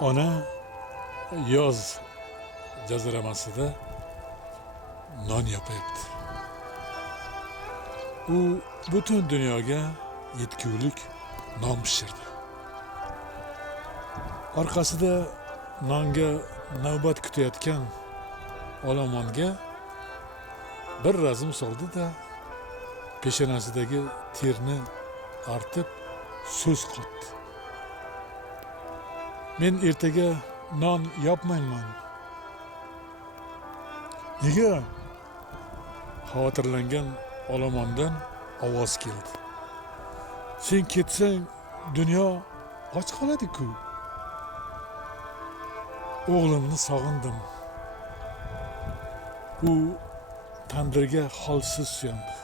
Ona yoz jaziramasida non yapayapti. U butun dunyoga yetgulik non pishirdi. Orqasida nonga navbat kutayotgan olomonga bir razm soldi-da, peshonasidagi terni artib so'z qotdi. Men ertaga non yopmayman. Nega? Xavotirlangan olomondan ovoz keldi. Sen ketsang dunyo och qoladi-ku. O'g'limni sog'indim. U tandirga holsiz suyandi.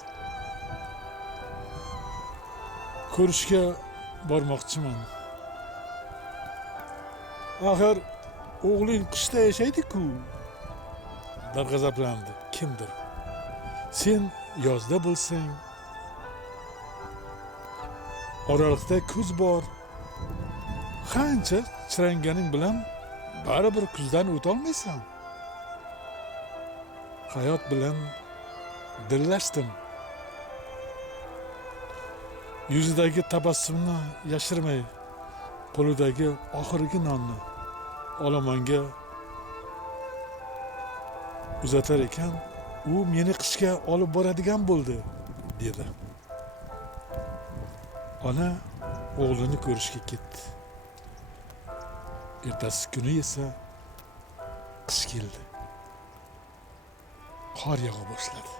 Ko'rishga bormoqchiman. Axir o'g'ling qishda yashaydi-ku. Darg'azablandi kimdir. Sen yozda bo'lsang, oralikda kuz bor. Qancha chiranganing bilan baribir kuzdan o'tolmaysan. Hayot bilan dillashdim. Yuzidagi tabassumni yashirmay, qo'lidagi oxirgi nonni olomonga uzatar ekan, u meni qishga olib boradigan bo'ldi, dedi. Ona o'g'lini ko'rishga ketdi. Ertasi kuni esa qish keldi. Qor yog'a boshladi.